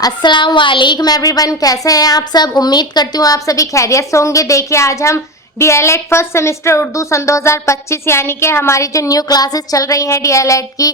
अस्सलाम वालेकुम एवरीवन, कैसे हैं आप सब। उम्मीद करती हूँ आप सभी खैरियत से होंगे। देखिए आज हम डीएलएड फर्स्ट सेमेस्टर उर्दू सन 2025 यानी कि हमारी जो न्यू क्लासेस चल रही हैं डीएलएड की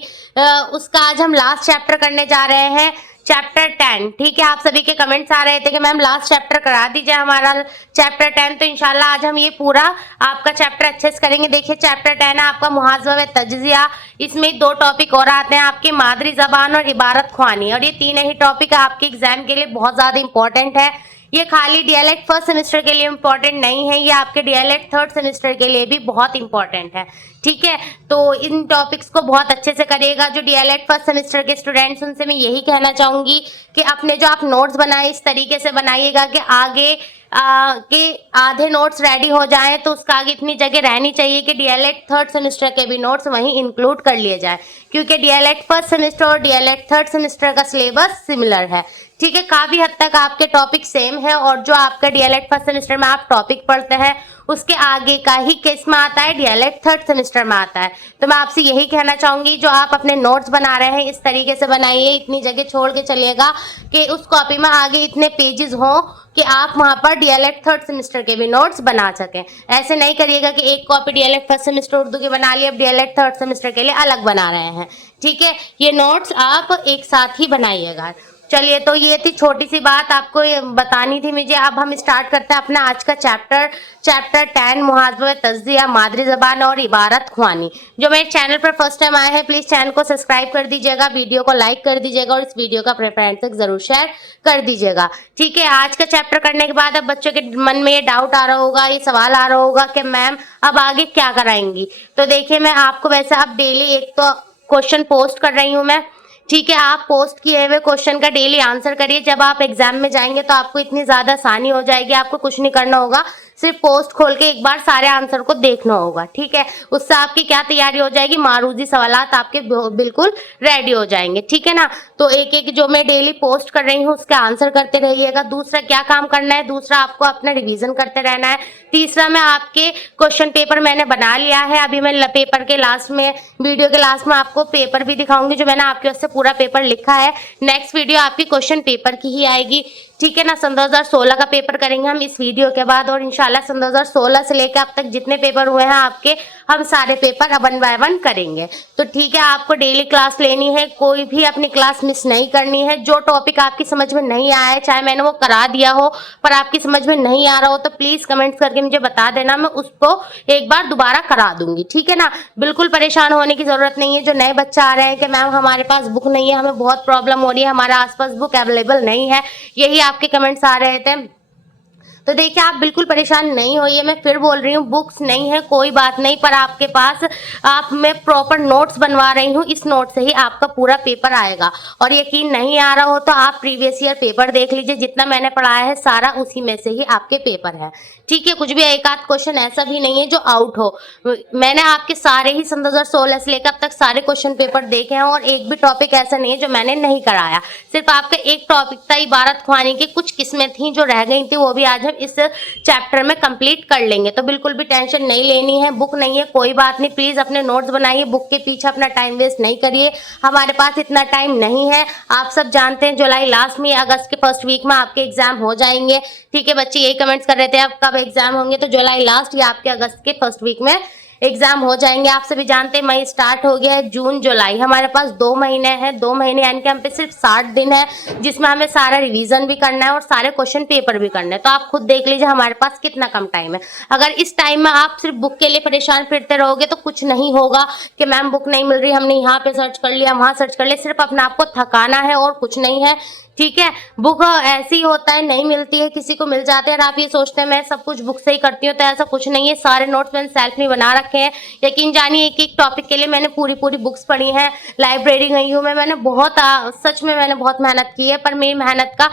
उसका आज हम लास्ट चैप्टर करने जा रहे हैं, चैप्टर 10। ठीक है, आप सभी के कमेंट्स आ रहे थे कि मैम लास्ट चैप्टर करा दीजिए हमारा चैप्टर 10, तो इंशाल्लाह आज हम ये पूरा आपका चैप्टर अच्छे से करेंगे। देखिए चैप्टर 10 है आपका मुहाज़ा व तज्ज़िया। इसमें दो टॉपिक और आते हैं आपकी मादरी जबान और इबारत ख्वानी, और ये तीन ही टॉपिक आपके एग्जाम के लिए बहुत ज्यादा इंपॉर्टेंट है। ये खाली डीएलएड फर्स्ट सेमेस्टर के लिए इंपॉर्टेंट नहीं है, ये आपके डीएलएड थर्ड सेमेस्टर के लिए भी बहुत इंपॉर्टेंट है। ठीक है, तो इन टॉपिक्स को बहुत अच्छे से करिएगा। जो डीएलएड फर्स्ट सेमेस्टर के स्टूडेंट्स उनसे मैं यही कहना चाहूंगी कि अपने जो आप नोट्स बनाए इस तरीके से बनाइएगा कि आगे के आधे नोट्स रेडी हो जाएं, तो उसका आगे इतनी जगह रहनी चाहिए कि डीएलएड थर्ड सेमेस्टर के भी नोट्स वहीं इंक्लूड कर लिए जाए, क्योंकि डीएलएड फर्स्ट सेमेस्टर और डीएलएड थर्ड सेमेस्टर का सिलेबस सिमिलर है। ठीक है, काफी हद तक आपके टॉपिक सेम है, और जो आपका डीएलएड फर्स्ट सेमेस्टर में आप टॉपिक पढ़ते हैं उसके आगे का ही किस में आता है, डीएलएड थर्ड सेमेस्टर में आता है। तो मैं आपसे यही कहना चाहूंगी, जो आप अपने नोट्स बना रहे हैं इस तरीके से बनाइए, इतनी जगह छोड़ के चलिएगा कि उस कॉपी में आगे इतने पेजेस हों कि आप वहां पर डीएलएड थर्ड सेमेस्टर के भी नोट्स बना सकें। ऐसे नहीं करिएगा कि एक copy DElEd first semester Urdu की बना ली, अब डीएलएड थर्ड सेमेस्टर के लिए अलग बना रहे हैं। ठीक है, ये नोट्स आप एक साथ ही बनाइएगा। चलिए, तो ये थी छोटी सी बात आपको ये बतानी थी मुझे। अब हम स्टार्ट करते हैं अपना आज का चैप्टर 10 मुहाज़ा व तज्ज़िया, मादरी ज़बान और इबारत ख्वानी। जो मेरे चैनल पर फर्स्ट टाइम आए हैं प्लीज़ चैनल को सब्सक्राइब कर दीजिएगा, वीडियो को लाइक कर दीजिएगा और इस वीडियो का प्रेफरेंस तक जरूर शेयर कर दीजिएगा। ठीक है, आज का चैप्टर करने के बाद अब बच्चों के मन में ये डाउट आ रहा होगा, ये सवाल आ रहा होगा कि मैम अब आगे क्या कराएंगी। तो देखिए, मैं आपको वैसे अब डेली एक तो क्वेश्चन पोस्ट कर रही हूँ मैं। ठीक है, आप पोस्ट किए हुए क्वेश्चन का डेली आंसर करिए। जब आप एग्जाम में जाएंगे तो आपको इतनी ज्यादा आसानी हो जाएगी, आपको कुछ नहीं करना होगा, सिर्फ पोस्ट खोल के एक बार सारे आंसर को देखना होगा। ठीक है, उससे आपकी क्या तैयारी हो जाएगी, मारूजी सवालात आपके बिल्कुल रेडी हो जाएंगे। ठीक है ना, तो एक एक जो मैं डेली पोस्ट कर रही हूँ उसके आंसर करते रहिएगा। दूसरा क्या काम करना है, दूसरा आपको अपना रिवीजन करते रहना है। तीसरा, मैं आपके क्वेश्चन पेपर मैंने बना लिया है, अभी मैं पेपर के लास्ट में, वीडियो के लास्ट में आपको पेपर भी दिखाऊंगी जो मैंने आपके वास्ते पूरा पेपर लिखा है। नेक्स्ट वीडियो आपकी क्वेश्चन पेपर की ही आएगी। ठीक है ना, सन 2016 का पेपर करेंगे हम इस वीडियो के बाद, और इंशाल्लाह सन 2016 से लेकर अब तक जितने पेपर हुए हैं आपके, हम सारे पेपर वन बाय वन करेंगे। तो ठीक है, आपको डेली क्लास लेनी है, कोई भी अपनी क्लास मिस नहीं करनी है। जो टॉपिक आपकी समझ में नहीं आया है, चाहे मैंने वो करा दिया हो पर आपकी समझ में नहीं आ रहा हो, तो प्लीज कमेंट्स करके मुझे बता देना, मैं उसको एक बार दोबारा करा दूंगी। ठीक है ना, बिल्कुल परेशान होने की जरूरत नहीं है। जो नए बच्चे आ रहे हैं कि मैम हमारे पास बुक नहीं है, हमें बहुत प्रॉब्लम हो रही है, हमारे आसपास बुक अवेलेबल नहीं है, यही आपके कमेंट्स आ रहे थे, तो देखिए आप बिल्कुल परेशान नहीं होइए। मैं फिर बोल रही हूँ, बुक्स नहीं है कोई बात नहीं, पर आपके पास आप मैं प्रॉपर नोट्स बनवा रही हूँ, इस नोट से ही आपका पूरा पेपर आएगा। और यकीन नहीं आ रहा हो तो आप प्रीवियस ईयर पेपर देख लीजिए, जितना मैंने पढ़ाया है सारा उसी में से ही आपके पेपर है। ठीक है, कुछ भी एक आध क्वेश्चन ऐसा भी नहीं है जो आउट हो। मैंने आपके सारे ही सन 2016 से लेकर अब तक सारे क्वेश्चन पेपर देखे हैं, और एक भी टॉपिक ऐसा नहीं है जो मैंने नहीं कराया। सिर्फ आपका एक टॉपिक था इबारत ख्वानी की, कुछ किस्में थी जो रह गई थी, वो भी आज हम इस चैप्टर में कंप्लीट कर लेंगे। तो बिल्कुल भी टेंशन नहीं लेनी है। बुक नहीं है कोई बात नहीं, प्लीज अपने नोट्स बनाइए, बुक के पीछे अपना टाइम वेस्ट नहीं करिए, हमारे पास इतना टाइम नहीं है। आप सब जानते हैं जुलाई लास्ट में, अगस्त के फर्स्ट वीक में आपके एग्जाम हो जाएंगे। ठीक है, बच्चे यही कमेंट्स कर रहे थे अब कब एग्जाम होंगे, तो जुलाई लास्ट या आपके अगस्त के फर्स्ट वीक में एग्जाम हो जाएंगे। आप सभी जानते हैं मई स्टार्ट हो गया है, जून जुलाई हमारे पास 2 महीने हैं। 2 महीने यानी कि हम पे सिर्फ 60 दिन है, जिसमें हमें सारा रिवीजन भी करना है और सारे क्वेश्चन पेपर भी करना है। तो आप खुद देख लीजिए हमारे पास कितना कम टाइम है। अगर इस टाइम में आप सिर्फ बुक के लिए परेशान फिरते रहोगे तो कुछ नहीं होगा कि मैम बुक नहीं मिल रही, हमने यहाँ पे सर्च कर लिया, वहां सर्च कर लिया, सिर्फ अपने आप को थकाना है और कुछ नहीं है। ठीक है, बुक ऐसे ही होता है, नहीं मिलती है, किसी को मिल जाते हैं और आप ये सोचते हैं मैं सब कुछ बुक से ही करती हूँ, तो ऐसा कुछ नहीं है। सारे नोट्स मैंने सेल्फ में बना रखे हैं। यकीन जानिए एक एक टॉपिक के लिए मैंने पूरी बुक्स पढ़ी हैं, लाइब्रेरी गई हूँ मैंने बहुत सच में मैंने बहुत मेहनत की है, पर मेरी मेहनत का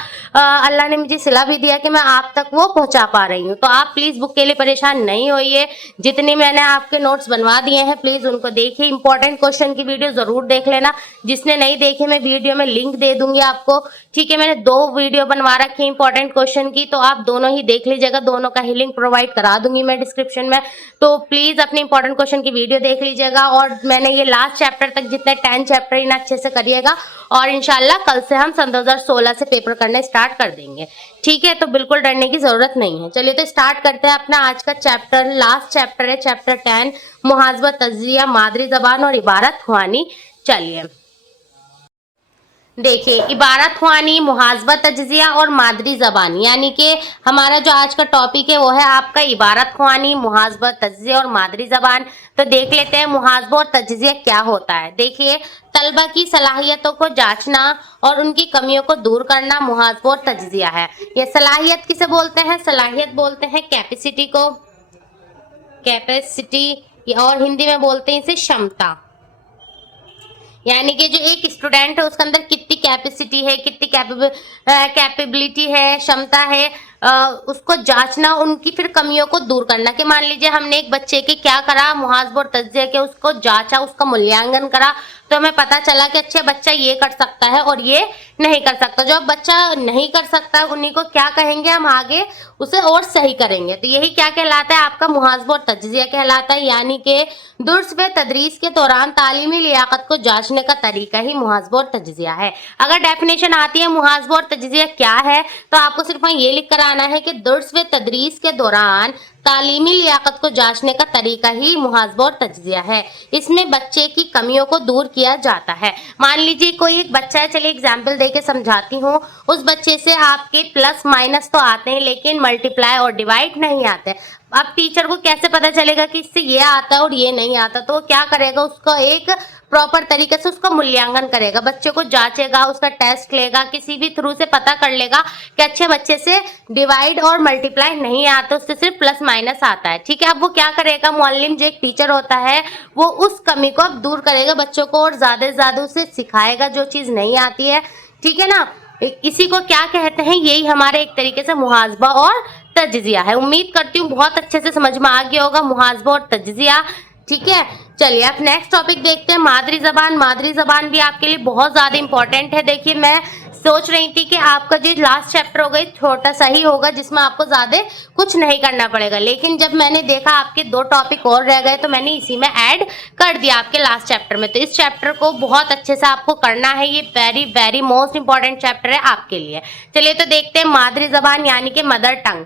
अल्लाह ने मुझे सिला भी दिया कि मैं आप तक वो पहुंचा पा रही हूँ। तो आप प्लीज बुक के लिए परेशान नहीं होइए। जितने मैंने आपके नोट्स बनवा दिए हैं प्लीज उनको देखिए। इंपॉर्टेंट क्वेश्चन की वीडियो जरूर देख लेना, जिसने नहीं देखे मैं वीडियो में लिंक दे दूंगी आपको। ठीक है, मैंने 2 वीडियो बनवा रखी है इंपॉर्टेंट क्वेश्चन की, तो आप दोनों ही देख लीजिएगा, दोनों का ही लिंक प्रोवाइड करा दूंगी मैं डिस्क्रिप्शन में। तो प्लीज अपनी इंपॉर्टेंट क्वेश्चन की वीडियो देख लीजिएगा, और मैंने ये लास्ट चैप्टर तक जितने 10 चैप्टर इन अच्छे से करिएगा, और इंशाल्लाह कल से हम सन 2016 से पेपर करना स्टार्ट कर देंगे। ठीक है, तो बिल्कुल डरने की जरूरत नहीं है। चलिए तो स्टार्ट करते हैं अपना आज का चैप्टर। लास्ट चैप्टर है चैप्टर 10, मुहाज़बा, तज्ज़िया, मादरी ज़बान और इबारत ख़्वानी। चलिए देखिए, इबारत ख़्वानी, मुहाज़बा, तज्ज़िया और मादरी ज़बान, यानी कि हमारा जो आज का टॉपिक है वो है आपका इबारत ख़्वानी, मुहाज़बा, तज्ज़िया और मादरी ज़बान। तो देख लेते हैं मुहाज़बा और तज्ज़िया क्या होता है। देखिए, तलबा की सलाहियतों को जांचना और उनकी कमियों को दूर करना मुहाज़बा और तज्ज़िया है। ये सलाहियत किसे बोलते हैं? सलाहियत बोलते हैं कैपेसिटी को, कैपेसिटी, और हिंदी में बोलते हैं इसे क्षमता। यानी कि जो एक स्टूडेंट है उसके अंदर कितनी कैपेसिटी है, कितनी कैपेबिलिटी है, क्षमता है, उसको जांचना, उनकी फिर कमियों को दूर करना। कि मान लीजिए हमने एक बच्चे के क्या करा, मुहाज़बा और तज्ज़िया के उसको जांचा, उसका मूल्यांकन करा, तो हमें पता चला कि अच्छा बच्चा ये कर सकता है और ये नहीं कर सकता। जो बच्चा नहीं कर सकता है उन्हीं को क्या कहेंगे हम आगे, उसे और सही करेंगे। तो यही क्या कहलाता है आपका मुहाज़बा और तज्ज़िया कहलाता है। यानी कि दुर्स व तदरीस के दौरान तालीमी लियाकत को जांचने का तरीका ही मुहाज़बा और तज्ज़िया है। अगर डेफिनेशन आती है मुहाज़बा और तज्ज़िया क्या है, तो आपको सिर्फ ये लिख कर आना है कि दुर्स व तदरीस के दौरान तालीमी लियाकत को जांचने का तरीका ही मुहाज़बा और तज्ज़िया है। इसमें बच्चे की कमियों को दूर किया जाता है। मान लीजिए कोई एक बच्चा है, चलिए एग्जाम्पल देके समझाती हूँ। उस बच्चे से आपके प्लस माइनस तो आते हैं लेकिन मल्टीप्लाई और डिवाइड नहीं आते। अब टीचर को कैसे पता चलेगा कि इससे ये आता है और ये नहीं आता? तो वो क्या करेगा, उसको एक प्रॉपर तरीके से उसका मूल्यांकन करेगा, बच्चे को जांचेगा, उसका टेस्ट लेगा, किसी भी थ्रू से पता कर लेगा कि अच्छे बच्चे से डिवाइड और मल्टीप्लाई नहीं आता, उससे सिर्फ प्लस माइनस आता है। ठीक है, अब वो क्या करेगा, मुअल्लिम जो एक टीचर होता है वो उस कमी को अब दूर करेगा बच्चों को, और ज्यादा से ज्यादा उसे सिखाएगा जो चीज नहीं आती है। ठीक है ना, इसी को क्या कहते हैं, यही हमारे एक तरीके से मुहाज़बा और तज्ज़िया है। उम्मीद करती हूँ बहुत अच्छे से समझ में आ गया होगा मुहाज़बा और तज्ज़िया। ठीक है, चलिए अब नेक्स्ट टॉपिक देखते हैं, मादरी ज़बान। मादरी ज़बान भी आपके लिए बहुत ज़्यादा इंपॉर्टेंट है। देखिए, मैं सोच रही थी कि आपका जो लास्ट चैप्टर होगा छोटा सा ही होगा जिसमें आपको ज़्यादा कुछ नहीं करना पड़ेगा, लेकिन जब मैंने देखा आपके 2 टॉपिक और रह गए तो मैंने इसी में ऐड कर दिया आपके लास्ट चैप्टर में। तो इस चैप्टर को बहुत अच्छे से आपको करना है, ये very very most important chapter है आपके लिए। चलिए तो देखते हैं मादरी ज़बान यानी कि मदर टंग।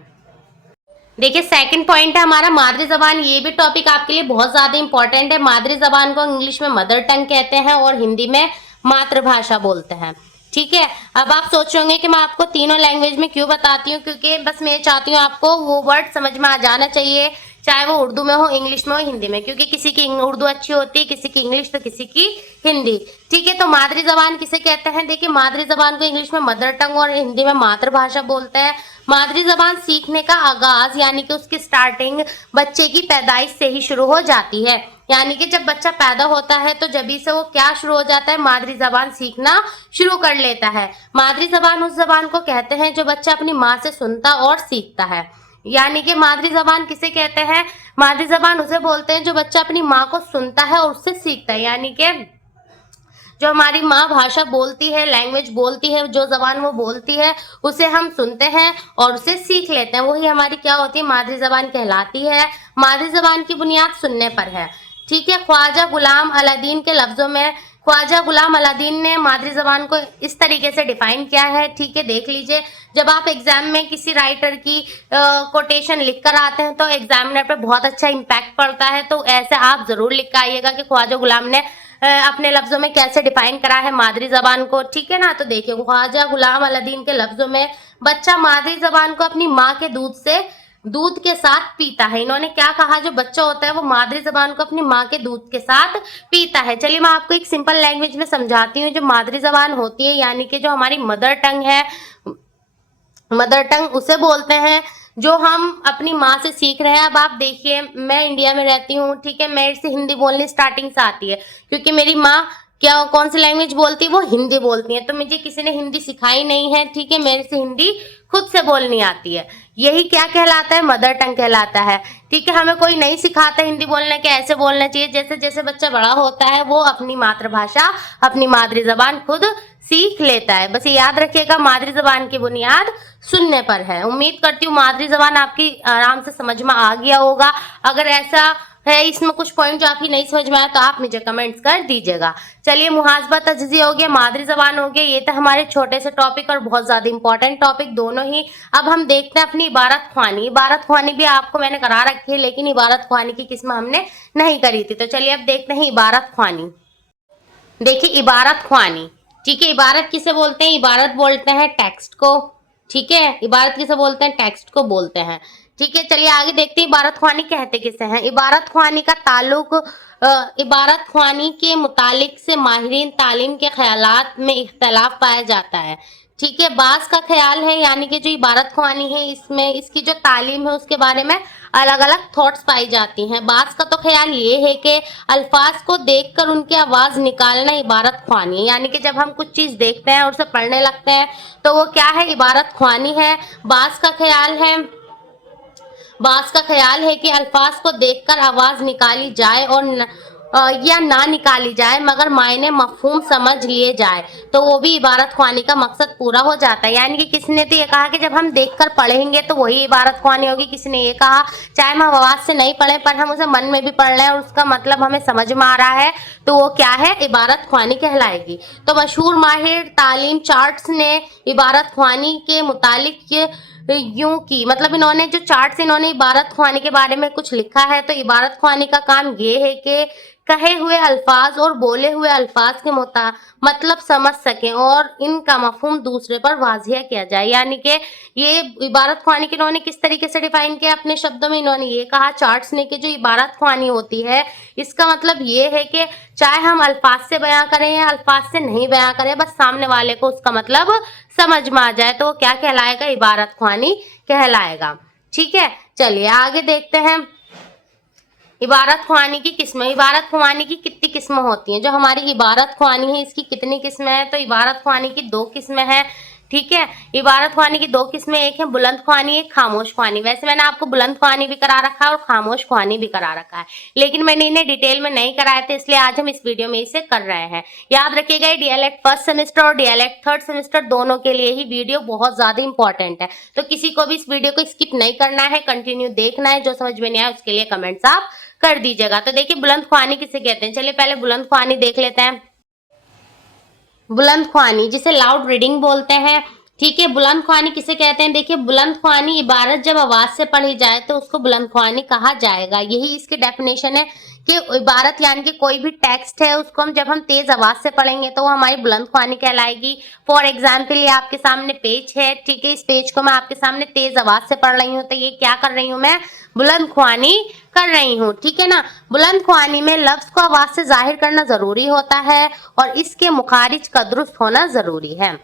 देखिए, सेकंड पॉइंट है हमारा मादरी ज़बान। ये भी टॉपिक आपके लिए बहुत ज़्यादा इंपॉर्टेंट है। मादरी ज़बान को इंग्लिश में मदर टंग कहते हैं और हिंदी में मातृभाषा बोलते हैं। ठीक है, अब आप सोच रहे होंगे कि मैं आपको तीनों लैंग्वेज में क्यों बताती हूँ, क्योंकि बस मैं चाहती हूँ आपको वो वर्ड समझ में आ जाना चाहिए, चाहे वो उर्दू में हो, इंग्लिश में हो, हिंदी में, क्योंकि किसी की उर्दू अच्छी होती है, किसी की इंग्लिश तो किसी की हिंदी। ठीक है, तो मादरी ज़बान किसे कहते हैं? देखिए, मादरी ज़बान को इंग्लिश में मदर टंग और हिंदी में मातृभाषा बोलते हैं। मादरी ज़बान सीखने का आगाज यानी कि उसकी स्टार्टिंग बच्चे की पैदाइश से ही शुरू हो जाती है। यानी कि जब बच्चा पैदा होता है तो जभी से वो क्या शुरू हो जाता है, मादरी ज़बान सीखना शुरू कर लेता है। मादरी ज़बान उस ज़बान को कहते हैं जो बच्चा अपनी माँ से सुनता और सीखता है। यानी कि मादरी ज़बान किसे कहते हैं? मादरी ज़बान उसे बोलते हैं जो बच्चा अपनी माँ को सुनता है और उससे सीखता है। यानी कि जो हमारी माँ भाषा बोलती है, लैंग्वेज बोलती है, जो ज़बान वो बोलती है उसे हम सुनते हैं और उसे सीख लेते हैं, वही हमारी क्या होती है, मादरी ज़बान कहलाती है। मादरी ज़बान की बुनियाद सुनने पर है। ठीक है, ख्वाजा गुलाम अलादीन के लफ्ज़ों में, ख्वाजा गुलाम अलादीन ने मादरी ज़बान को इस तरीके से डिफाइन किया है। ठीक है, देख लीजिए, जब आप एग्जाम में किसी राइटर की कोटेशन लिख कर आते हैं तो एग्जामिनर पे बहुत अच्छा इम्पैक्ट पड़ता है। तो ऐसे आप ज़रूर लिख कर आइएगा कि ख्वाजा गुलाम ने अपने लफ्जों में कैसे डिफाइन करा है मादरी ज़बान को। ठीक है ना, तो देखिए, ख्वाजा गुलाम अलादीन के लफ्जों में, बच्चा मादरी ज़बान को अपनी माँ के दूध के साथ पीता है। इन्होंने क्या कहा, जो बच्चा होता है वो मादरी ज़बान को अपनी माँ के दूध के साथ पीता है। चलिए मैं आपको एक सिंपल लैंग्वेज में समझाती हूँ। जो मादरी ज़बान होती है यानी कि जो हमारी मदर टंग है, मदर टंग उसे बोलते हैं जो हम अपनी माँ से सीख रहे हैं। अब आप देखिए, मैं इंडिया में रहती हूँ, ठीक है, मेरे से हिंदी बोलनी स्टार्टिंग से आती है क्योंकि मेरी माँ क्या कौन सी लैंग्वेज बोलती है, वो हिंदी बोलती है, तो मुझे किसी ने हिंदी सिखाई नहीं है। ठीक है, मेरे से हिंदी खुद से बोलनी आती है। यही क्या कहलाता है, मदर टंग कहलाता है। ठीक है, हमें कोई नहीं सिखाता हिंदी बोलने के, ऐसे बोलना चाहिए। जैसे जैसे बच्चा बड़ा होता है वो अपनी मातृभाषा, अपनी मादरी ज़बान खुद सीख लेता है। बस ये याद रखिएगा, मादरी ज़बान की बुनियाद सुनने पर है। उम्मीद करती हूँ मादरी ज़बान आपकी आराम से समझ में आ गया होगा। अगर ऐसा है इसमें कुछ पॉइंट जो आपकी नहीं समझ में आया तो आप मुझे कमेंट्स कर दीजिएगा। चलिए, मुहासबा तजज़िया हो गया, मादरी जबान हो गया, ये तो हमारे छोटे से टॉपिक और बहुत ज्यादा इंपॉर्टेंट टॉपिक दोनों ही। अब हम देखते हैं अपनी इबारत ख्वानी। इबारत ख्वानी भी आपको मैंने करा रखी है, लेकिन इबारत ख्वानी की किस्म हमने नहीं करी थी। तो चलिए अब देखते हैं इबारत ख्वानी। देखिए, इबारत ख्वानी, ठीक है, इबारत किसे बोलते हैं? इबारत बोलते हैं टेक्स्ट को, ठीक है, इबारत किसे बोलते हैं? टेक्स्ट को बोलते हैं, ठीक है। चलिए आगे देखते हैं इबारत ख्वानी कहते किसे हैं। इबारत ख्वानी का ताल्लुक इबारत ख्वानी के मुतालिक से माहिरीन तालीम के ख्यालात में इख्तलाफ पाया जाता है, ठीक है। बास का ख्याल है, यानी कि जो इबारत ख्वानी है इसमें इसकी जो तालीम है उसके बारे में अलग अलग थॉट्स पाई जाती हैं। बास का तो ख्याल ये है कि अल्फाज को देखकर उनकी आवाज़ निकालना इबारत ख्वानी है, यानी कि जब हम कुछ चीज़ देखते हैं और उसे पढ़ने लगते हैं तो वो क्या है? इबारत ख्वानी है। बास का ख्याल है, बास का ख्याल है कि अल्फाज को देखकर आवाज़ निकाली जाए और या ना निकाली जाए मगर मायने मफहूम समझ लिए जाए तो वो भी इबारत ख्वानी का मकसद पूरा हो जाता है। यानी कि किसी ने तो ये कहा कि जब हम देखकर पढ़ेंगे तो वही इबारत ख्वानी होगी। किसी ने ये कहा चाहे हम आवाज़ से नहीं पढ़ें पर हम उसे मन में भी पढ़ लें और उसका मतलब हमें समझ में आ रहा है तो वो क्या है? इबारत ख्वानी कहलाएगी। तो मशहूर माहिर तालीम चार्ट्स ने इबारत ख्वानी के मुतालिक यूं की, मतलब इन्होंने जो चार्ट्स इन्होंने इबारत ख्वानी के बारे में कुछ लिखा है तो इबारत ख्वानी का काम ये है कि कहे हुए अल्फाज और बोले हुए अल्फाज के मतलब समझ सकें और इनका मफहूम दूसरे पर वाज़िह किया जाए। यानी कि ये इबारत ख्वानी के इन्होंने किस तरीके से डिफाइन किया अपने शब्दों में? इन्होंने ये कहा चार्ट्स ने कि जो इबारत ख्वानी होती है इसका मतलब ये है कि चाहे हम अल्फाज से बयां करें या अल्फाज से नहीं बयां करें, बस सामने वाले को उसका मतलब समझ में आ जाए तो वो क्या कहलाएगा? इबारत ख्वानी कहलाएगा, ठीक है। चलिए आगे देखते हैं इबारत ख्वानी की किस्में। इबारत ख्वानी की कितनी किस्में होती हैं? जो हमारी इबारत ख्वानी है इसकी कितनी किस्में हैं? तो इबारत ख्वानी की 2 किस्में हैं, ठीक है। इबारत ख्वानी की 2 किस्में, एक है बुलंद ख्वानी, एक खामोश ख्वानी। वैसे मैंने आपको बुलंद ख्वानी भी करा रखा है और खामोश ख्वानी भी करा रखा है, लेकिन मैंने इन्हें डिटेल में नहीं कराए थे इसलिए आज हम इस वीडियो में इसे कर रहे हैं। याद रखिएगा डीएलएड फर्स्ट सेमेस्टर और डीएलएड थर्ड सेमेस्टर दोनों के लिए ही वीडियो बहुत ज्यादा इंपॉर्टेंट है, तो किसी को भी इस वीडियो को स्किप नहीं करना है, कंटिन्यू देखना है। जो समझ में नहीं आया उसके लिए कमेंट्स आप कर दीजिएगा। तो देखिए बुलंद ख्वानी किसे कहते हैं, चलिए पहले बुलंद ख्वानी देख लेते हैं। बुलंद ख्वानी जिसे लाउड रीडिंग बोलते हैं, ठीक है। बुलंद ख्वानी किसे कहते हैं? देखिए बुलंद ख्वानी इबारत जब आवाज से पढ़ी जाए तो उसको बुलंद ख्वानी कहा जाएगा। यही इसकी डेफिनेशन है कि इबारत यानी कि कोई भी टेक्स्ट है उसको जब हम तेज आवाज से पढ़ेंगे तो वो हमारी बुलंद ख्वानी कहलाएगी। फॉर एग्जाम्पल ये आपके सामने पेज है, ठीक है, इस पेज को मैं आपके सामने तेज आवाज से पढ़ रही हूँ तो ये क्या कर रही हूँ? मैं बुलंद ख्वानी कर रही हूँ, ठीक है ना। बुलंद ख्वानी में लफ्ज को आवाज से जाहिर करना जरूरी होता है और इसके मुखारिज का दुरुस्त होना जरूरी है।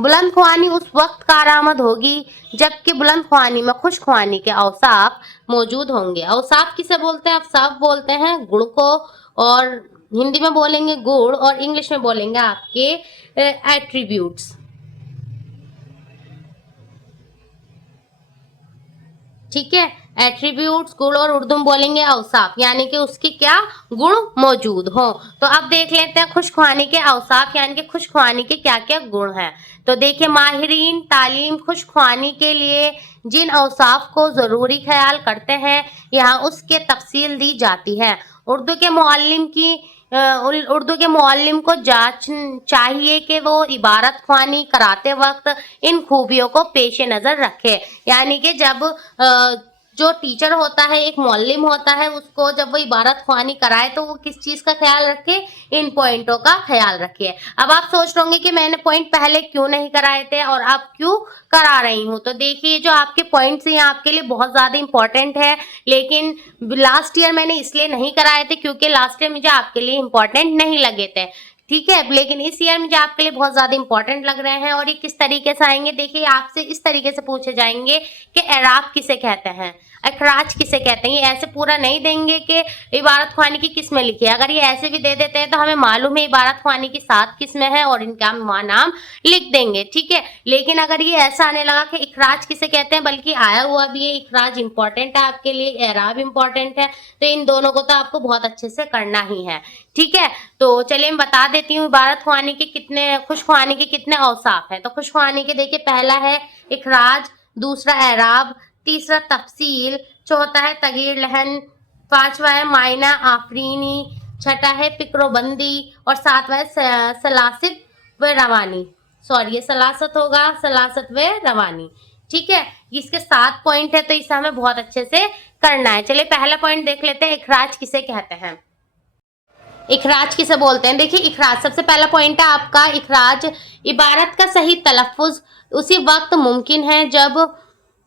बुलंद ख्वानी उस वक्त कारआमद होगी जबकि बुलंद ख्वानी में खुश ख्वानी के औसाफ मौजूद होंगे। औसाफ किसे बोलते हैं? औसाफ बोलते हैं गुण को, और हिंदी में बोलेंगे गुण और इंग्लिश में बोलेंगे आपके एट्रीब्यूट्स, ठीक है। एट्रीब्यूट्स गुण और उर्दू में बोलेंगे औसाफ, यानी कि उसके क्या गुण मौजूद हो। तो अब देख लेते हैं खुशख्वानी के औसाफ यानी कि खुशख्वानी के क्या क्या गुण हैं। तो देखिए माहिरीन तालीम खुशख्वानी के लिए जिन औसाफ को ज़रूरी ख्याल करते हैं यहाँ उसके तफसील दी जाती है। उर्दू के मुअल्लिम की उर्दू के मुअल्लिम को जांच चाहिए कि वो इबारत ख्वानी कराते वक्त इन खूबियों को पेश नज़र रखे। यानी कि जब जो टीचर होता है, एक मुअल्लिम होता है, उसको जब वो इबारत ख्वानी कराए तो वो किस चीज़ का ख्याल रखे? इन पॉइंटों का ख्याल रखिए। अब आप सोच रहे होंगे कि मैंने पॉइंट पहले क्यों नहीं कराए थे और अब क्यों करा रही हूँ। तो देखिए जो आपके पॉइंट्स हैं आपके लिए बहुत ज़्यादा इंपॉर्टेंट है, लेकिन लास्ट ईयर मैंने इसलिए नहीं कराए थे क्योंकि लास्ट ईयर मुझे आपके लिए इंपॉर्टेंट नहीं लगे थे, ठीक है। लेकिन इस ईयर मुझे आपके लिए बहुत ज्यादा इंपॉर्टेंट लग रहे हैं और ये किस तरीके से आएंगे? देखिए आपसे इस तरीके से पूछे जाएंगे कि एराब किसे कहते हैं, अखराज किसे कहते हैं। ये ऐसे पूरा नहीं देंगे कि इबारत ख्वानी की किस्में लिखिए। अगर ये ऐसे भी दे देते हैं तो हमें मालूम है इबारत ख्वानी की 7 किस्में हैं और इनका नाम लिख देंगे, ठीक है। लेकिन अगर ये ऐसा आने लगा कि इखराज किसे कहते हैं, बल्कि आया हुआ भी है इखराज इंपॉर्टेंट है आपके लिए, एराब इंपॉर्टेंट है, तो इन दोनों को तो आपको बहुत अच्छे से करना ही है, ठीक है। तो चलिए मैं बता देती हूँ इबारत ख्वानी के कितने खुश ख्वानी के कितने औसाफ हैं। तो खुश ख्वानी के देखिए पहला है इखराज, दूसरा एराब, तीसरा तफसील, चौथा है तगीर लहन, पांचवा है मायना आफरीनी, छठा है फिक्रोबंदी और सातवां है सलासित व रवानी। सॉरी, ये सलासत होगा, सलासत व रवानी। ठीक है, इसके 7 पॉइंट है तो इसे हमें बहुत अच्छे से करना है। चलिए पहला पॉइंट देख लेते हैं, इखराज किसे कहते हैं। इखराज किसे बोलते हैं? देखिए इखराज, सबसे पहला पॉइंट है आपका, इखराज इबारत का सही तलफ़ुज़ उसी वक्त मुमकिन है जब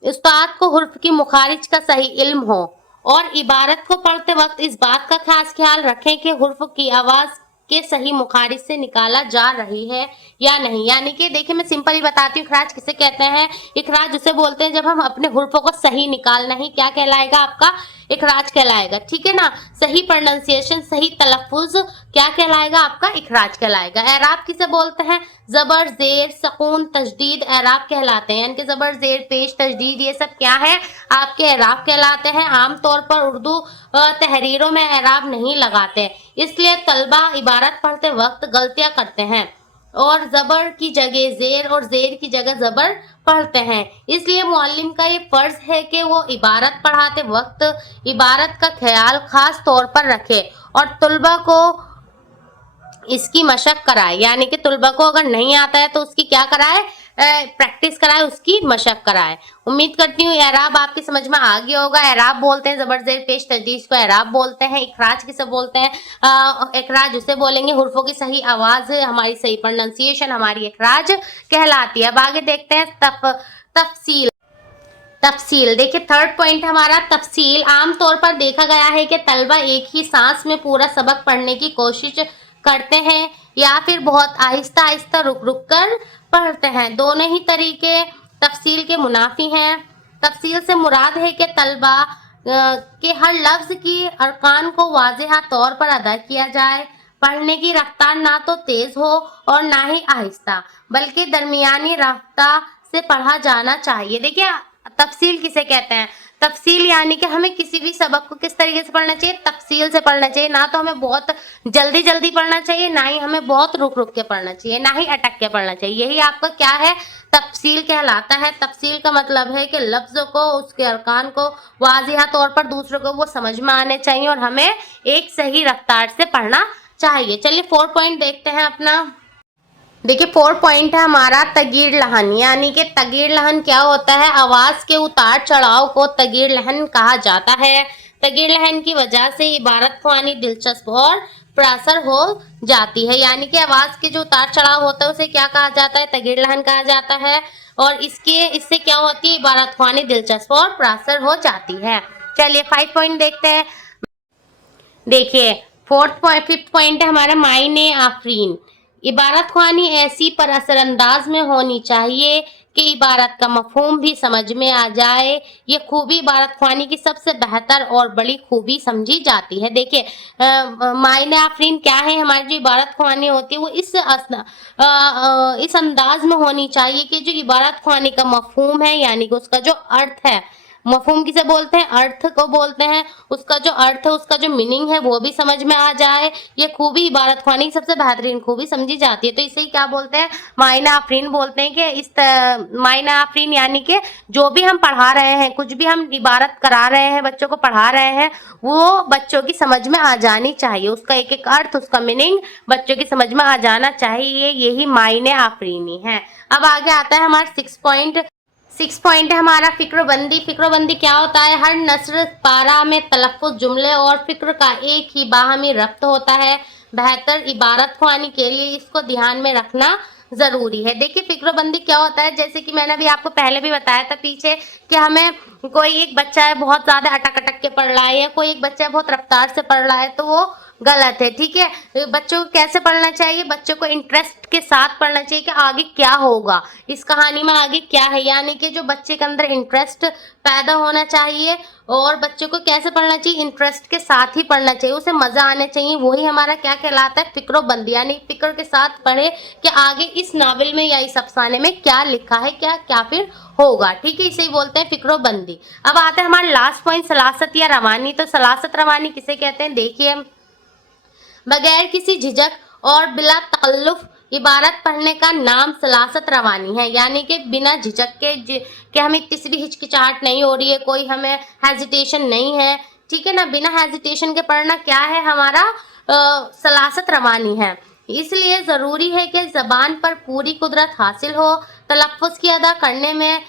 उस्ताद को हुर्फ की मुखारिज का सही इल्म हो और इबारत को पढ़ते वक्त इस बात का खास ख्याल रखें कि हुर्फ की आवाज़ के सही मुखारिज से निकाला जा रही है या नहीं। यानी कि देखिए मैं सिंपल ही बताती हूँ, इखराज किसे कहते हैं। इखराज उसे बोलते हैं जब हम अपने हुर्फों को सही निकालना ही क्या कहलाएगा, आपका इखराज कहलाएगा। ठीक है ना, सही प्रोनाउंसिएशन, सही तलफ़ुज़ क्या कहलाएगा, आपका इखराज कहलाएगा। एराब किसे बोलते हैं? जबर, जेर, सकून, तशदीद एराब कहलाते हैं। यानी कि जबर, जेर, पेश, तशदीद ये सब क्या है, आपके एराब कहलाते हैं। आमतौर पर उर्दू तहरीरों में एराब नहीं लगाते, इसलिए तलबा इबारत पढ़ते वक्त गलतियां करते हैं और जबर की जगह जेर और जेर की जगह जबर पढ़ते हैं। इसलिए मुअल्लिम का ये फर्ज है कि वो इबारत पढ़ाते वक्त इबारत का ख्याल खास तौर पर रखे और तुलबा को इसकी मशक कराए। यानी कि तुलबा को अगर नहीं आता है तो उसकी क्या कराए, प्रैक्टिस कराए, उसकी मशक कराए। उम्मीद करती हूँ एराब आपकी समझ में आ गया होगा। एराब बोलते हैं जबर, जेर, पेश, तजदीद को एराब बोलते हैं। इखराज किसे बोलते हैं? इखराज उसे बोलेंगे हुर्फों की सही आवाज, हमारी सही प्रोनाउंसिएशन हमारी इखराज कहलाती है। अब आगे देखते हैं तफसील। तफसील देखिए थर्ड पॉइंट हमारा तफसील। आमतौर पर देखा गया है कि तलबा एक ही सांस में पूरा सबक पढ़ने की कोशिश करते हैं या फिर बहुत आहिस्ता आहिस्ता रुक रुक कर पढ़ते हैं। दोनों ही तरीके तफसील के मुनाफी हैं। तफसील से मुराद है कि तलबा के हर लफ्ज की अरकान को वाज़ेह तौर पर अदा किया जाए। पढ़ने की रफ्तार ना तो तेज हो और ना ही आहिस्ता, बल्कि दरमियानी रफ्तार से पढ़ा जाना चाहिए। देखिए तफसील किसे कहते हैं? तफसील यानी कि हमें किसी भी सबक को किस तरीके से पढ़ना चाहिए, तफसील से पढ़ना चाहिए। ना तो हमें बहुत जल्दी जल्दी पढ़ना चाहिए, ना ही हमें बहुत रुक रुक के पढ़ना चाहिए, ना ही अटक के पढ़ना चाहिए। यही आपका क्या है, तफसील कहलाता है। तफसील का मतलब है कि लफ्ज़ों को, उसके अरकान को वाज़ेह तौर पर दूसरों को वो समझ में आने चाहिए और हमें एक सही रफ्तार से पढ़ना चाहिए। चलिए 4 पॉइंट देखते हैं अपना। देखिए 4 पॉइंट है हमारा तगीर लहन। यानी कि तगीर लहन क्या होता है? आवाज के उतार चढ़ाव को तगीर लहन कहा जाता है। तगीर लहन की वजह से इबारत ख्वानी दिलचस्प और प्रसर हो जाती है। यानी कि आवाज के जो उतार चढ़ाव होता है उसे क्या कहा जाता है? तगीर लहन कहा जाता है। और इससे क्या होती है? इबारत ख्वानी दिलचस्प और प्रसर हो जाती है। चलिए 5 पॉइंट देखते हैं। देखिए 5th पॉइंट है हमारा मायने आफरीन। इबारत ख्वानी ऐसी पर असरअंदाज में होनी चाहिए कि इबारत का मफहूम भी समझ में आ जाए। ये खूबी इबारत ख्वानी की सबसे बेहतर और बड़ी खूबी समझी जाती है। देखिए मायने आफरीन क्या है? हमारी जो इबारत ख्वानी होती है वो इस अंदाज में होनी चाहिए कि जो इबारत ख्वानी का मफहूम है, यानी कि उसका जो अर्थ है, मफहूम किसे बोलते हैं? अर्थ को बोलते हैं। उसका जो अर्थ है, उसका जो मीनिंग है वो भी समझ में आ जाए। ये खूबी इबारत ख्वानी की सबसे बेहतरीन खूबी समझी जाती है। तो इसे क्या बोलते हैं? मायना आफरीन बोलते हैं। कि मायना आफरीन यानी कि जो भी हम पढ़ा रहे हैं, कुछ भी हम इबारत करा रहे हैं, बच्चों को पढ़ा रहे हैं, वो बच्चों की समझ में आ जानी चाहिए। उसका एक एक अर्थ, उसका मीनिंग बच्चों की समझ में आ जाना चाहिए। यही मायने आफरीनी है। अब आगे आता है हमारा 6 पॉइंट है हमारा फिक्रबंदी। फिक्रबंदी क्या होता है? हर नस्र पारा में तलफ़्फ़ुज़, जुमले और फिक्र का एक ही बाहमी रब्त होता है। बेहतर इबारत ख्वानी के लिए इसको ध्यान में रखना जरूरी है। देखिए फिक्रबंदी क्या होता है, जैसे कि मैंने अभी आपको पहले भी बताया था पीछे कि हमें कोई एक बच्चा है बहुत ज्यादा अटक अटक के पढ़ रहा है या कोई एक बच्चा है बहुत रफ्तार से पढ़ रहा है, तो वो गलत है। ठीक है, बच्चों को कैसे पढ़ना चाहिए? बच्चों को इंटरेस्ट के साथ पढ़ना चाहिए कि आगे क्या होगा, इस कहानी में आगे क्या है। यानी कि जो बच्चे के अंदर इंटरेस्ट पैदा होना चाहिए। और बच्चों को कैसे पढ़ना चाहिए? इंटरेस्ट के साथ ही पढ़ना चाहिए, उसे मजा आना चाहिए। वही हमारा क्या कहलाता है? फिक्रोबंदी। यानी फिक्र के साथ पढ़े कि आगे इस नावल में या इस अफसाने में क्या लिखा है, क्या क्या फिर होगा। ठीक है, इसे ही बोलते हैं फिक्रोबंदी। अब आता है हमारा लास्ट पॉइंट, सलासत या रवानी। तो सलासत रवानी किसे कहते हैं? देखिए बगैर किसी झिझक और बिला तकल्लुफ इबारत पढ़ने का नाम सलासत रवानी है। यानी कि बिना झिझक के कि हमें इतनी सी भी हिचकिचाहट नहीं हो रही है, कोई हमें हेजिटेशन नहीं है ठीक है ना, बिना हेजिटेशन के पढ़ना क्या है हमारा सलासत रवानी है। इसलिए ज़रूरी है कि ज़बान पर पूरी कुदरत हासिल हो, तलफ़्फ़ुज़ की अदा करने में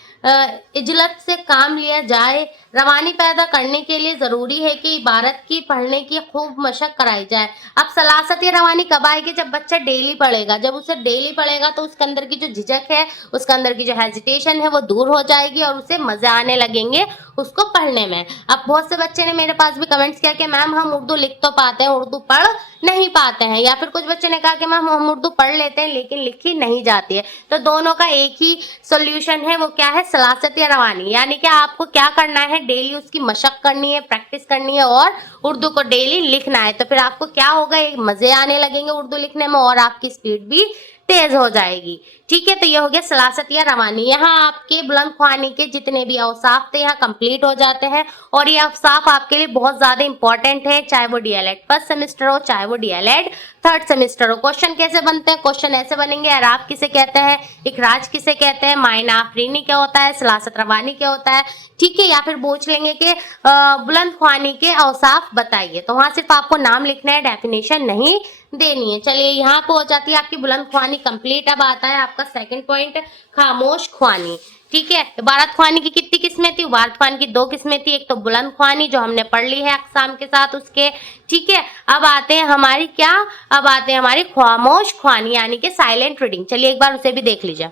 इजलत से काम लिया जाए। रवानी पैदा करने के लिए ज़रूरी है कि इबारत की पढ़ने की खूब मशक कराई जाए। अब सलासत या रवानी कब आएगी? जब बच्चा डेली पढ़ेगा। जब उसे डेली पढ़ेगा तो उसके अंदर की जो झिझक है, उसके अंदर की जो हेजिटेशन है वो दूर हो जाएगी और उसे मज़े आने लगेंगे उसको पढ़ने में। अब बहुत से बच्चे ने मेरे पास भी कमेंट्स किया कि मैम हम उर्दू लिख तो पाते हैं, उर्दू पढ़ नहीं पाते हैं, या फिर कुछ बच्चे ने कहा कि मैम हम उर्दू पढ़ लेते हैं लेकिन लिखी नहीं जाती है। तो दोनों का एक ही सॉल्यूशन है, वो क्या है? सलासत या रवानी। यानी कि आपको क्या करना है? डेली उसकी मशक करनी है, प्रैक्टिस करनी है और उर्दू को डेली लिखना है। तो फिर आपको क्या होगा? एक मजे आने लगेंगे उर्दू लिखने में और आपकी स्पीड भी तेज हो जाएगी। ठीक है, तो ये हो गया सलासत या रवानी। यहाँ आपके बुलंद ख्वानी के जितने भी औसाफ थे यहाँ कंप्लीट हो जाते हैं और ये औसाफ आपके लिए बहुत ज्यादा इंपॉर्टेंट है, चाहे वो डीएलएड फर्स्ट सेमेस्टर हो चाहे वो डीएलएड थर्ड सेमेस्टर हो। क्वेश्चन कैसे बनते हैं? क्वेश्चन ऐसे बनेंगे, अराब किसे कहते हैं, इखराज किसे कहते हैं, मायना आफरीनी क्या होता है, सलासत रवानी क्या होता है। ठीक है, या फिर पूछ लेंगे कि बुलंद ख्वानी के औसाफ बताइए, तो वहां सिर्फ आपको नाम लिखना है, डेफिनेशन नहीं देनी है। चलिए यहाँ पे हो जाती है आपकी बुलंद ख्वानी कंप्लीट। अब आता है आपका सेकंड पॉइंट, खामोश ख्वानी। ठीक है, इबारत ख्वानी की कितनी किस्में थी? इबारत ख्वानी की 2 किस्में थी, एक तो बुलंद ख्वानी जो हमने पढ़ ली है अक़साम के साथ उसके। ठीक है, अब आते हैं हमारी क्या, अब आते हैं हमारी खामोश ख्वानी यानी कि साइलेंट रीडिंग। चलिए एक बार उसे भी देख लीजिए।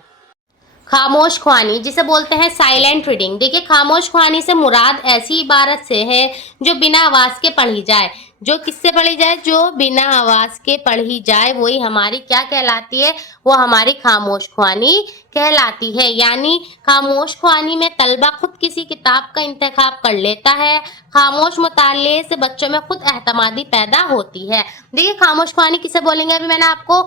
खामोश ख्वानी जिसे बोलते हैं साइलेंट रीडिंग। देखिए, खामोश ख्वानी से मुराद ऐसी इबारत से है जो बिना आवाज के पढ़ी जाए। जो किससे पढ़ी जाए? जो बिना आवाज के पढ़ी जाए, वही हमारी क्या कहलाती है? वो हमारी खामोश ख्वानी कहलाती है। यानी खामोश ख्वानी में तलबा खुद किसी किताब का इंतखाब कर लेता है। खामोश मुताले से बच्चों में खुद एहतमादी पैदा होती है। देखिए, खामोश ख्वानी किसे बोलेंगे? अभी मैंने आपको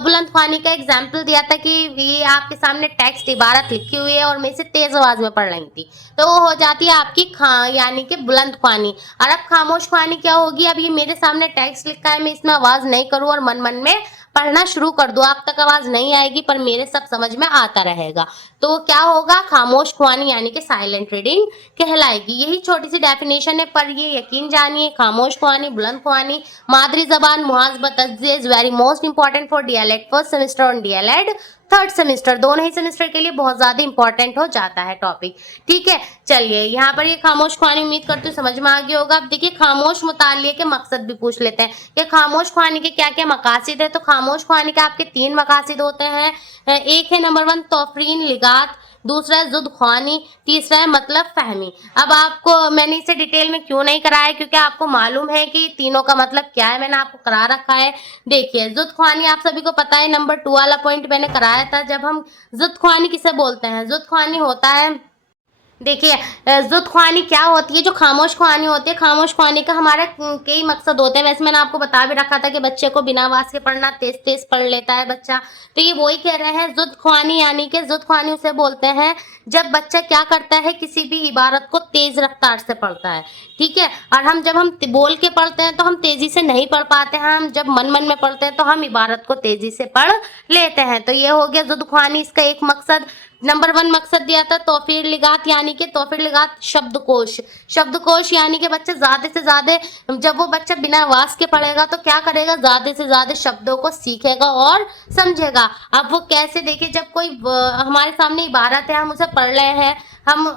बुलंद ख्वानी का एग्जाम्पल दिया था कि ये आपके सामने टेक्स्ट इबारत लिखी हुई है और मैं इसे तेज आवाज में पढ़ रही थी, तो वो हो जाती है आपकी यानी कि बुलंद ख्वानी। और अब खामोश ख्वानी क्या होगी? अब ये मेरे सामने टेक्स्ट लिखा है, मैं इसमें आवाज नहीं करूँ और मन मन में पढ़ना शुरू कर दो, आप तक आवाज नहीं आएगी पर मेरे सब समझ में आता रहेगा, तो क्या होगा? खामोश ख्वानी यानी कि साइलेंट रीडिंग कहलाएगी। यही छोटी सी डेफिनेशन है, पर ये यकीन जानिए, खामोश ख्वानी, बुलंद ख्वानी, मादरी जबान, मुहाज़बत is very most important for DElEd first semester और डीएलएड थर्ड सेमेस्टर, दोनों ही सेमेस्टर के लिए बहुत ज्यादा इंपॉर्टेंट हो जाता है टॉपिक। ठीक है, चलिए यहाँ पर ये खामोश ख्वानी उम्मीद करती हूँ समझ में आ गया होगा। अब देखिए, खामोश मुतालिये के मकसद भी पूछ लेते हैं कि खामोश ख्वानी के क्या क्या मकासिद है। तो खामोश ख्वानी के आपके 3 मकासिद होते हैं। एक है नंबर 1 तौफ़रीन लिगात, दूसरा है जुद ख्वानी, तीसरा है मतलब फहमी। अब आपको मैंने इसे डिटेल में क्यों नहीं कराया, क्योंकि आपको मालूम है कि तीनों का मतलब क्या है, मैंने आपको करा रखा है। देखिए, जुद ख्वानी आप सभी को पता है, नंबर 2 वाला पॉइंट मैंने कराया था। जब हम जुद ख्वानी किसे बोलते हैं? जुद ख्वानी होता है, देखिए जुद ख्वानी क्या होती है? जो खामोश ख्वानी होती है, खामोश ख्वानी का हमारा कई मकसद होते हैं। वैसे मैंने आपको बता भी रखा था कि बच्चे को बिना आवाज के पढ़ना, तेज तेज पढ़ लेता है बच्चा, तो ये वही कह रहे हैं जुद ख्वानी। यानी कि जुद ख्वानी उसे बोलते हैं जब बच्चा क्या करता है, किसी भी इबारत को तेज रफ्तार से पढ़ता है। ठीक है, और जब हम बोल के पढ़ते हैं तो हम तेजी से नहीं पढ़ पाते हैं, हम जब मन मन में पढ़ते हैं तो हम इबारत को तेजी से पढ़ लेते हैं। तो ये हो गया जुद ख्वानी, इसका एक मकसद। नंबर 1 मकसद दिया था तौफीर लिगात, यानी कि तौफीर लिगात शब्दकोश। शब्दकोश यानी कि बच्चा ज्यादा से ज्यादा, जब वो बच्चा बिना आवाज के पढ़ेगा तो क्या करेगा? ज्यादा से ज्यादा शब्दों को सीखेगा और समझेगा। अब वो कैसे? देखिए, जब कोई हमारे सामने इबारत है, हम उसे पढ़ रहे हैं, हम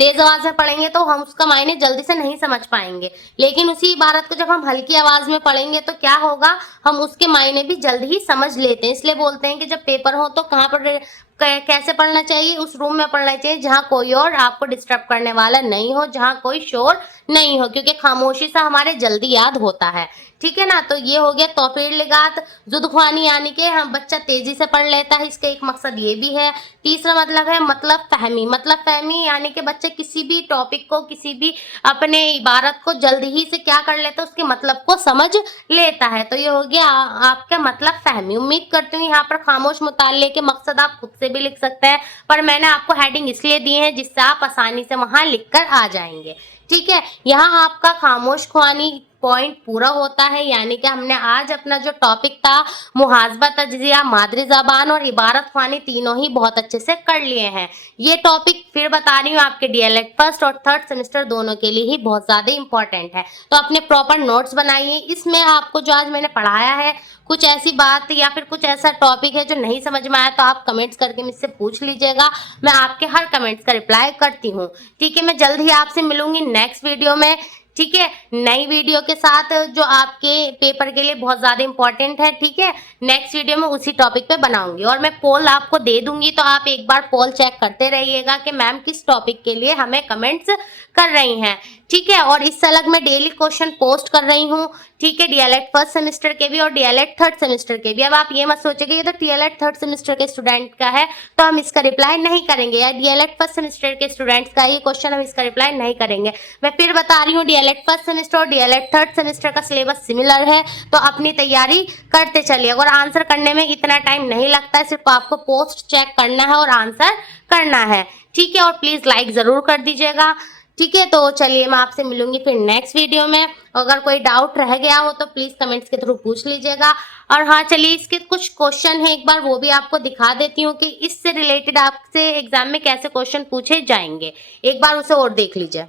तेज आवाज में पढ़ेंगे तो हम उसका मायने जल्दी से नहीं समझ पाएंगे, लेकिन उसी इबारत को जब हम हल्की आवाज में पढ़ेंगे तो क्या होगा? हम उसके मायने भी जल्दी ही समझ लेते हैं। इसलिए बोलते हैं कि जब पेपर हो तो कहाँ पर कैसे पढ़ना चाहिए? उस रूम में पढ़ना चाहिए जहाँ कोई और आपको डिस्टर्ब करने वाला नहीं हो, जहाँ कोई शोर नहीं हो, क्योंकि खामोशी से हमारे जल्दी याद होता है। ठीक है ना, तो ये हो गया तौफीर लिगात। जुद ख्वानी यानी कि हम बच्चा तेजी से पढ़ लेता है, इसका एक मकसद ये भी है। तीसरा मतलब है मतलब फहमी। मतलब फहमी यानी कि बच्चा किसी भी टॉपिक को, किसी भी अपने इबारत को जल्दी ही से क्या कर लेता है, उसके मतलब को समझ लेता है। तो ये हो गया आपका मतलब फहमी। उम्मीद करती हूँ यहाँ पर खामोश मुताले के मकसद आप खुद से भी लिख सकते हैं, पर मैंने आपको हेडिंग इसलिए दी है जिससे आप आसानी से वहां लिख कर आ जाएंगे। ठीक है, यहाँ आपका खामोश ख्वानी पॉइंट पूरा होता है। यानी कि हमने आज अपना जो टॉपिक था मुहासबा, तज्जिया, मादरी ज़बान और इबारत ख़्वानी तीनों ही बहुत अच्छे से कर लिए हैं। ये टॉपिक फिर बता रही हूँ आपके डीएलएड फर्स्ट और थर्ड सेमेस्टर दोनों के लिए ही बहुत ज़्यादा इंपॉर्टेंट है। तो अपने प्रॉपर नोट्स बनाइए। इसमें आपको जो आज मैंने पढ़ाया है, कुछ ऐसी बात या फिर कुछ ऐसा टॉपिक है जो नहीं समझ में आया तो आप कमेंट्स करके मुझसे पूछ लीजिएगा। मैं आपके हर कमेंट्स का रिप्लाई करती हूँ। ठीक है, मैं जल्द ही आपसे मिलूंगी नेक्स्ट वीडियो में। ठीक है, नई वीडियो के साथ जो आपके पेपर के लिए बहुत ज़्यादा इंपॉर्टेंट है। ठीक है, नेक्स्ट वीडियो में उसी टॉपिक पे बनाऊंगी और मैं पोल आपको दे दूंगी, तो आप एक बार पोल चेक करते रहिएगा कि मैम किस टॉपिक के लिए हमें कमेंट्स कर रही हैं। ठीक है, और इस अलग मैं डेली क्वेश्चन पोस्ट कर रही हूँ। ठीक है, डीएलएड फर्स्ट सेमेस्टर के भी और डीएलएड थर्ड सेमेस्टर के भी। अब आप ये मत सोचिए कि ये तो डीएलएड थर्ड सेमेस्टर के स्टूडेंट का है तो हम इसका रिप्लाई नहीं करेंगे, या डीएलएड फर्स्ट सेमेस्टर के स्टूडेंट्स का ये क्वेश्चन हम इसका रिप्लाई नहीं करेंगे। मैं फिर बता रही हूँ, डीएलएड फर्स्ट सेमेस्टर और डीएलएड थर्ड सेमेस्टर का सिलेबस सिमिलर है, तो अपनी तैयारी करते चलिए। और आंसर करने में इतना टाइम नहीं लगता है, सिर्फ आपको पोस्ट चेक करना है और आंसर करना है। ठीक है, और प्लीज लाइक जरूर कर दीजिएगा। ठीक है, तो चलिए मैं आपसे मिलूंगी फिर नेक्स्ट वीडियो में। अगर कोई डाउट रह गया हो तो प्लीज कमेंट्स के थ्रू पूछ लीजिएगा। और हाँ, चलिए इसके कुछ क्वेश्चन है, एक बार वो भी आपको दिखा देती हूँ कि इससे रिलेटेड आपसे एग्जाम में कैसे क्वेश्चन पूछे जाएंगे। एक बार उसे और देख लीजिए।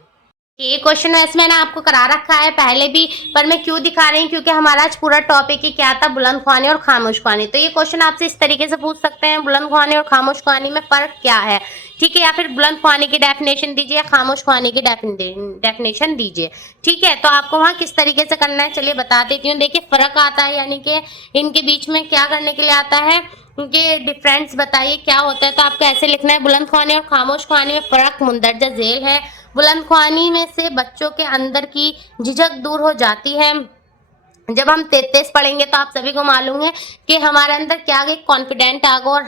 ये क्वेश्चन वैसे मैंने आपको करा रखा है पहले भी, पर मैं क्यों दिखा रही हूँ, क्योंकि हमारा आज पूरा टॉपिक ही क्या था, बुलंद ख्वानी और खामोश ख्वानी। तो ये क्वेश्चन आपसे इस तरीके से पूछ सकते हैं, बुलंद ख्वानी और खामोश ख्वानी में फर्क क्या है। ठीक है, या फिर बुलंद ख्वानी की डेफिनेशन दीजिए या खामोश ख्वानी की डेफिनेशन दीजिए। ठीक है, तो आपको वहाँ किस तरीके से करना है चलिए बता देती हूँ। देखिए फर्क आता है, यानी कि इनके बीच में क्या करने के लिए आता है, उनके डिफरेंस बताइए क्या होता है। तो आपको ऐसे लिखना है, बुलंद ख्वानी और खामोश ख्वानी में फर्क मुंदरजा झेल है। बुलंद ख्वानी में से बच्चों के अंदर की झिझक दूर हो जाती है। जब हम 33 पढ़ेंगे तो आप सभी को मालूम है कि हमारे अंदर क्या आगे कॉन्फिडेंट आगा और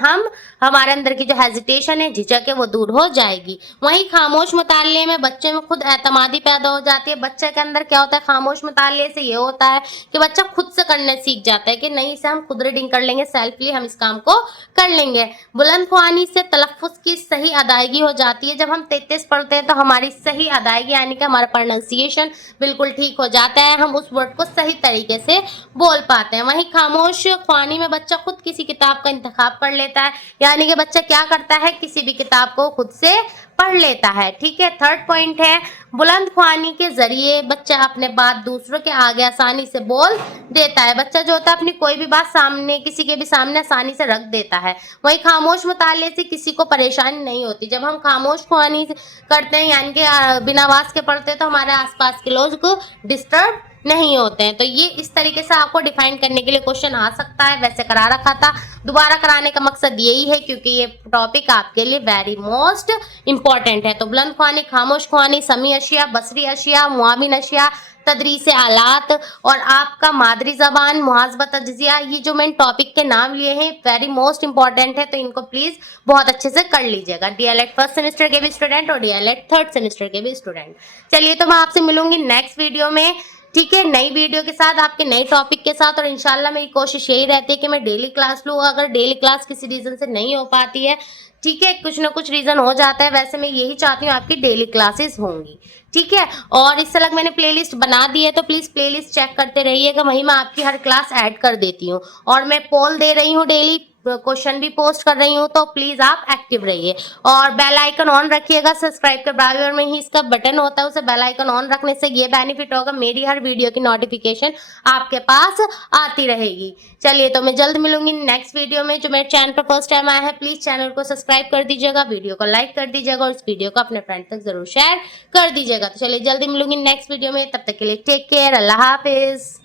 हमारे अंदर की जो हेजिटेशन है, झिझक है, वो दूर हो जाएगी। वहीं खामोश मुताले में बच्चे में खुद एतमादी पैदा हो जाती है। बच्चे के अंदर क्या होता है, खामोश मुताले से ये होता है कि बच्चा खुद से करने सीख जाता है कि नहीं, इसे हम खुद रीडिंग कर लेंगे, सेल्फली हम इस काम को कर लेंगे। बुलंद ख्वानी से तलफ़्फ़ुज़ की सही अदायगी हो जाती है। जब हम 33 पढ़ते हैं तो हमारी सही अदायगी यानी कि हमारा प्रोनाउंसिएशन बिल्कुल ठीक हो जाता है, हम उस वर्ड को सही तरीके से बोल पाते हैं। वहीं खामोश ख्वानी में बच्चा खुद किसी किताब का इंतखाब कर लेता है, यानी कि बच्चा क्या करता है, किसी भी किताब को खुद से पढ़ लेता है। ठीक है, थर्ड पॉइंट है, बुलंद ख्वानी के जरिए बच्चा अपने बात दूसरों के आगे आसानी से बोल देता है। बच्चा जो होता है अपनी कोई भी बात सामने किसी के भी सामने आसानी से रख देता है। वहीं खामोश मुताले से किसी को परेशानी नहीं होती। जब हम खामोश ख्वानी करते हैं यानी कि बिना आवाज के पढ़ते हैं तो हमारे आसपास के लोग को डिस्टर्ब नहीं होते हैं। तो ये इस तरीके से आपको डिफाइन करने के लिए क्वेश्चन आ सकता है, वैसे करा रखा था। दोबारा कराने का मकसद यही है क्योंकि ये टॉपिक आपके लिए वेरी मोस्ट इंपॉर्टेंट है। तो बुलंद ख्वानी, खामोश ख्वानी, समी अशिया, बसरी अशिया, मुआविन अशिया, तदरीस आलात और आपका मादरी ज़बान, मुहासबा, तज्जिया, ये जो मैंने टॉपिक के नाम लिए हैं वेरी मोस्ट इंपॉर्टेंट है, तो इनको प्लीज बहुत अच्छे से कर लीजिएगा। डीएलएड फर्स्ट सेमेस्टर के भी स्टूडेंट और डीएलएड थर्ड सेमेस्टर के भी स्टूडेंट। चलिए, तो मैं आपसे मिलूंगी नेक्स्ट वीडियो में। ठीक है, नई वीडियो के साथ, आपके नए टॉपिक के साथ। और इंशाल्लाह मेरी कोशिश यही रहती है कि मैं डेली क्लास लूँ। अगर डेली क्लास किसी रीजन से नहीं हो पाती है, ठीक है, कुछ ना कुछ रीजन हो जाता है, वैसे मैं यही चाहती हूँ आपकी डेली क्लासेस होंगी। ठीक है, और इससे अलग मैंने प्लेलिस्ट बना दी है, तो प्लीज प्लेलिस्ट चेक करते रहिएगा, वहीं मैं आपकी हर क्लास ऐड कर देती हूँ। और मैं पोल दे रही हूँ, डेली क्वेश्चन भी पोस्ट कर रही हूँ, तो प्लीज आप एक्टिव रहिए और बेल आइकन ऑन रखिएगा। सब्सक्राइब के बराबर में ही इसका बटन होता है, उसे बेल आइकन ऑन रखने से ये बेनिफिट होगा, मेरी हर वीडियो की नोटिफिकेशन आपके पास आती रहेगी। चलिए, तो मैं जल्द मिलूंगी नेक्स्ट वीडियो में। जो मेरे चैनल पर फर्स्ट टाइम आया है, प्लीज चैनल को सब्सक्राइब कर दीजिएगा, वीडियो को लाइक कर दीजिएगा और इस वीडियो को अपने फ्रेंड तक जरूर शेयर कर दीजिएगा। तो चलिए, जल्दी मिलूंगी नेक्स्ट वीडियो में, तब तक के लिए टेक केयर, अल्लाह हाफिज।